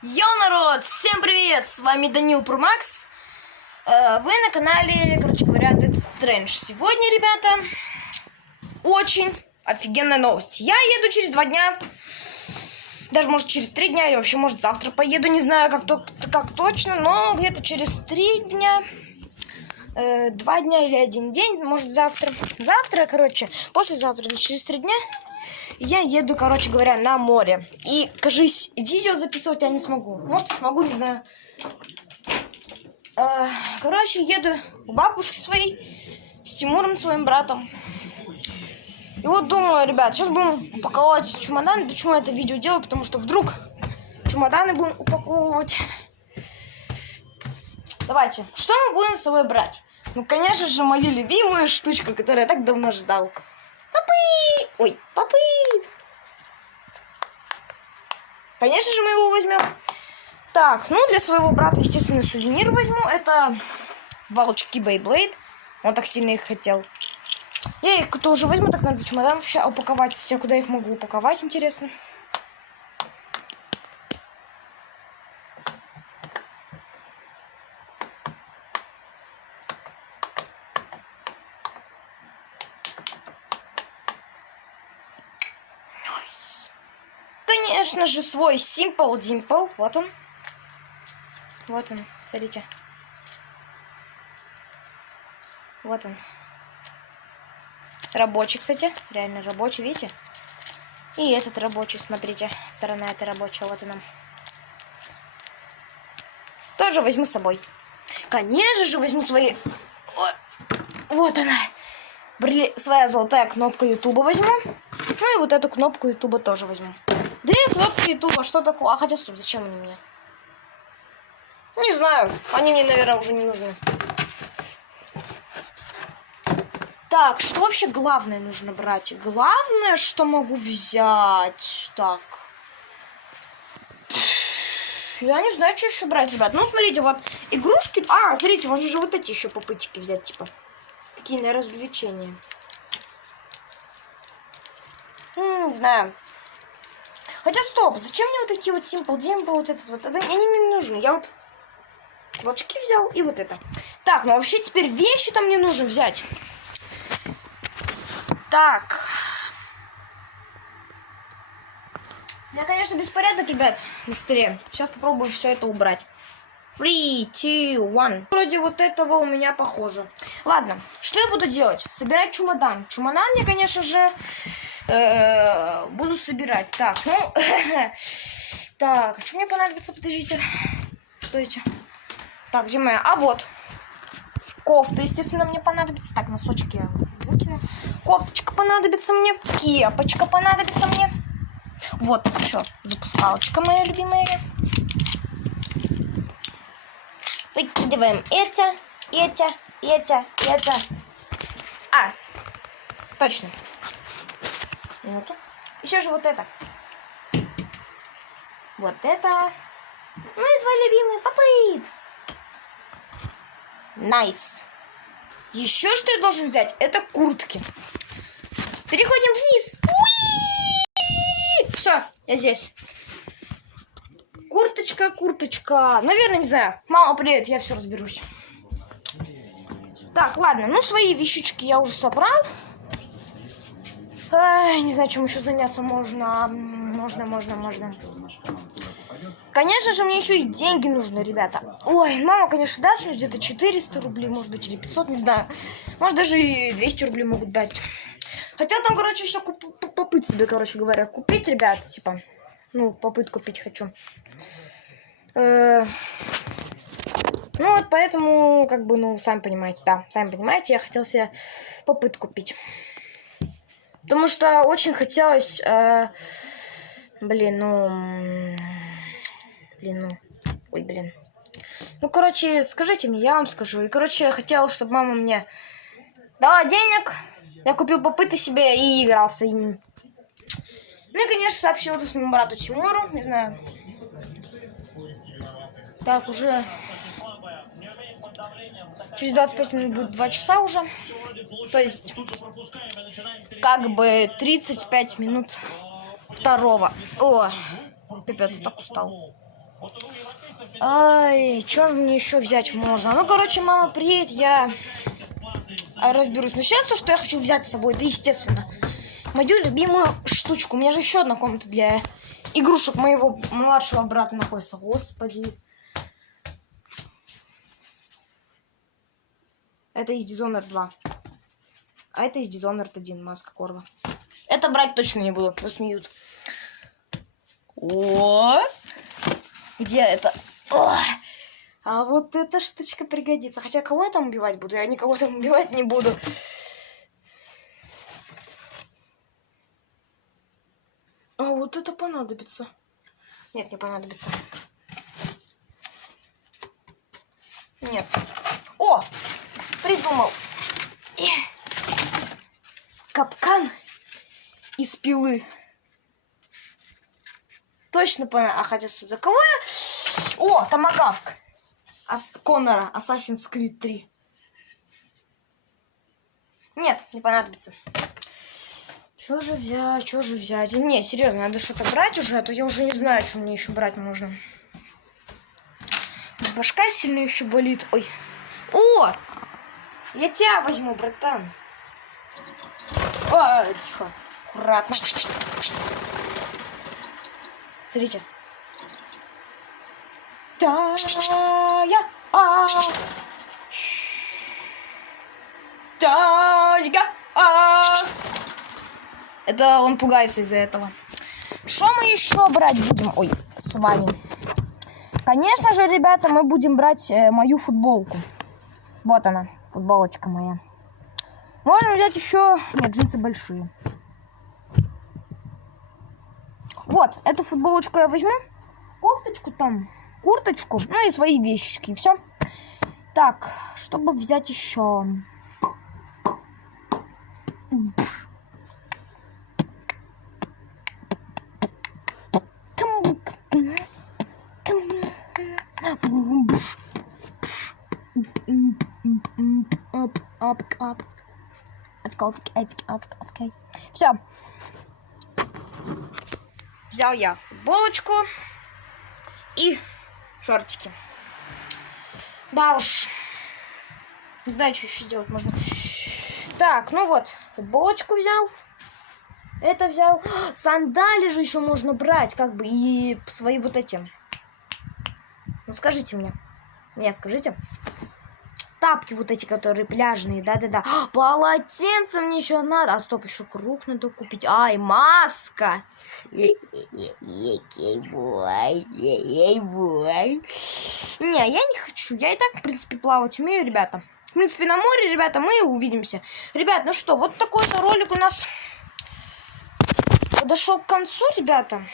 Йоу, народ! Всем привет! С вами Данил Прумакс. Вы на канале, короче говоря, Dead Strange. Сегодня, ребята, очень офигенная новость. Я еду через 2 дня. Даже, может, через 3 дня. Или вообще, может, завтра поеду. Не знаю, как точно. Но где-то через 3 дня. 2 дня или 1 день. Может, завтра. Завтра, короче, послезавтра или через 3 дня. Я еду, короче говоря, на море. И, кажись, видео записывать я не смогу. Может, смогу, не знаю. Короче, еду к бабушке своей, с Тимуром, своим братом. И вот думаю, ребят, сейчас будем упаковывать чемоданы. Почему я это видео делаю? Потому что вдруг чемоданы будем упаковывать. Давайте, что мы будем с собой брать? Ну, конечно же, мою любимую штучку, которую я так давно ждал. Попыт! Ой, попыт! Конечно же, мы его возьмем. Так, ну, для своего брата, естественно, сувенир возьму. Это волчки Beyblade. Он так сильно их хотел. Я их тоже возьму, так надо чемодан вообще упаковать. Хотя, куда их могу упаковать, интересно. Конечно же, свой Simple Dimple. Вот он. Вот он. Смотрите. Вот он. Рабочий, кстати. Реально рабочий, видите? И этот рабочий, смотрите. Сторона эта рабочая. Вот она. Тоже возьму с собой. Конечно же, возьму свои... Вот она. Своя золотая кнопка Ютуба возьму. Ну и вот эту кнопку Ютуба тоже возьму. 2 кнопки Ютуба, что такое? Хотя, стоп, зачем они мне? Не знаю, они мне, наверное, уже не нужны. Так, что вообще главное нужно брать? Главное, что могу взять. Так. Я не знаю, что еще брать, ребят. Ну, смотрите, вот игрушки. Смотрите, можно же вот эти еще попытки взять, типа. Такие на развлечения. Не знаю. Хотя, стоп, зачем мне вот такие вот Simple Dimple, вот этот вот? Они мне не нужны. Я вот очки взял и вот это. Так, ну вообще теперь вещи там мне нужно взять. Так. У меня, конечно, беспорядок, ребят, на столе. Сейчас попробую все это убрать. 3, 2, 1. Вроде вот этого у меня похоже. Ладно, что я буду делать? Собирать чемодан. Чемодан я, конечно же, буду собирать. Так, ну... Так, а что мне понадобится? Подождите. Стойте. Так, где моя? А вот. Кофта, естественно, мне понадобится. Так, носочки я выкину. Кофточка понадобится мне. Кепочка понадобится мне. Вот, еще запускалочка моя любимая. Выкидываем это. Точно. Минуту. Еще же вот это. Вот это. Ну и свой любимый попыт. Найс. Еще что я должен взять? Это куртки. Переходим вниз. Все, я здесь. Курточка. Наверное, не знаю. Мама, привет, я все разберусь. Так, ладно. Ну, свои вещички я уже собрал. Не знаю, чем еще заняться можно. Можно. Конечно же, мне еще и деньги нужны, ребята. Ой, мама, конечно, даст мне где-то 400 рублей, может быть, или 500, не знаю. Может, даже и 200 рублей могут дать. Хотел там, короче, еще попыт себе, короче говоря, купить, ребята, типа. Ну, попыт купить хочу. Ну, вот поэтому, как бы, ну, сами понимаете, да. Сами понимаете, я хотел себе попыт купить. Потому что очень хотелось... Ну, короче, скажите мне, я вам скажу. И, короче, я хотел, чтобы мама мне дала денег. Я купил попыты себе и игрался им. Ну и, конечно, сообщил это своему брату Тимуру. Не знаю. Так, уже через 25 минут будет 2 часа уже. То есть, как бы 35 минут второго. О, пипец, я так устал. Ай, что мне еще взять можно? Ну, короче, мама приедет, я разберусь. Но сейчас то, что я хочу взять с собой, да, естественно, мою любимую штучку. У меня же еще одна комната для игрушек моего младшего брата находится. Господи. Это из Dishonored 2. А это из Dishonored 1, маска Корва. Это брать точно не буду, засмеют. О! Где это? О! А вот эта штучка пригодится. Хотя кого я там убивать буду? Я никого там убивать не буду. А вот это понадобится. Нет, не понадобится. Нет. О! Придумал. Капкан из пилы. Точно понадобится. А хотя за кого я? О, томагавк. Коннора. Assassin's Creed 3. Нет, не понадобится. Что же взять? Что же взять? Не, серьезно, надо что-то брать уже, а то я уже не знаю, что мне еще брать можно. Башка сильно еще болит. Ой. О! Я тебя возьму, братан. О, тихо. Аккуратно. Смотрите. Это он пугается из-за этого. Что мы еще брать будем? Ой, с вами. Конечно же, ребята, мы будем брать мою футболку. Вот она, футболочка моя. Можно взять еще... Нет, джинсы большие. Вот, эту футболочку я возьму. Кофточку там, курточку, ну и свои вещички, и все. Так, чтобы взять еще... Все. Взял я футболочку и шортики. Да уж. Не знаю, что еще делать можно. Так, ну вот, футболочку взял. Это взял. Сандали же еще можно брать, как бы, и свои вот эти. Ну, скажите мне. Мне скажите. Тапки вот эти, которые пляжные, да-да-да. Полотенце мне еще надо. А стоп, еще круг надо купить. Ай, маска. Не, я не хочу. Я и так, в принципе, плавать умею, ребята. В принципе, на море, ребята, мы увидимся. Ребят, ну что, вот такой-то ролик у нас подошел к концу, ребята.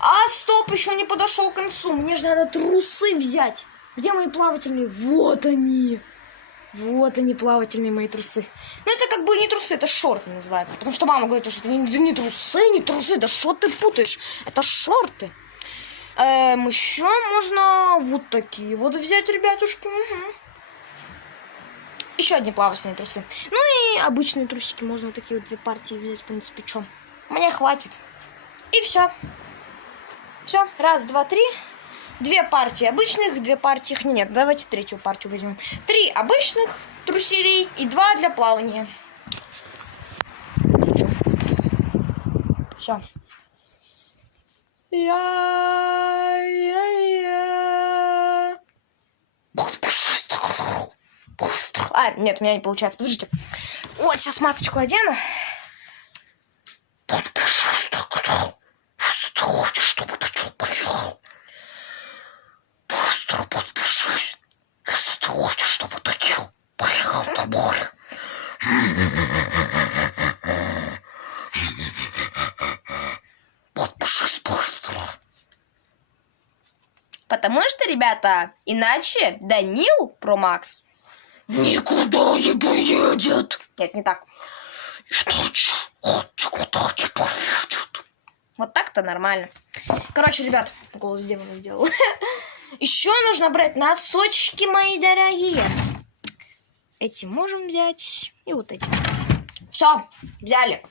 А, стоп, еще не подошел к концу. Мне же надо трусы взять. Где мои плавательные? Вот они. Вот они, плавательные мои трусы. Ну, это как бы не трусы, это шорты называются. Потому что мама говорит, что это не трусы, да что ты путаешь? Это шорты. Еще можно вот такие вот взять, ребятушки. Угу. Еще одни плавательные трусы. Ну и обычные трусики. Можно вот такие вот 2 партии взять, в принципе, что. Мне хватит. И все. Все, 1, 2, 3. 2 партии обычных, 2 партии... Нет, давайте 3-ю партию возьмем. 3 обычных труселей и 2 для плавания. Все. А, нет, у меня не получается. Подождите. Вот, сейчас масочку одену. Подпишись, если ты хочешь, чтобы ты поехал. Быстро подпишись, если ты хочешь, чтобы ты поехал на море. Подпишись быстро. Потому что, ребята, иначе Данил Про Макс никуда не поедет. Нет, не так. Иначе он никуда не поедет. Вот так-то нормально. Короче, ребят, голос демона сделал. Еще нужно брать носочки, мои дорогие. Эти можем взять. И вот эти. Все, взяли.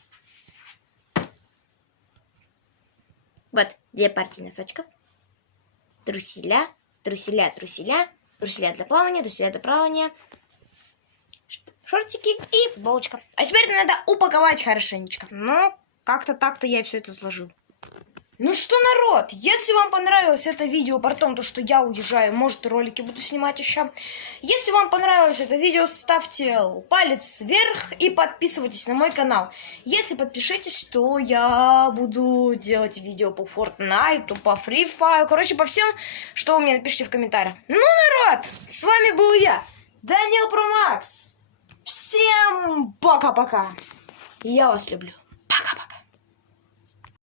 Вот, 2 партии носочков. труселя, труселя, труселя, труселя для плавания, шортики и футболочка. А теперь это надо упаковать хорошенечко. Ну, как-то так-то я все это сложил. Ну что, народ, если вам понравилось это видео про то, что я уезжаю, может, ролики буду снимать еще. Если вам понравилось это видео, ставьте палец вверх и подписывайтесь на мой канал. Если подпишитесь, то я буду делать видео по Fortnite, по Free Fire, короче, по всем, что вы мне напишите в комментариях. Ну, народ, с вами был я, Данил Про Макс. Всем пока-пока. Я вас люблю.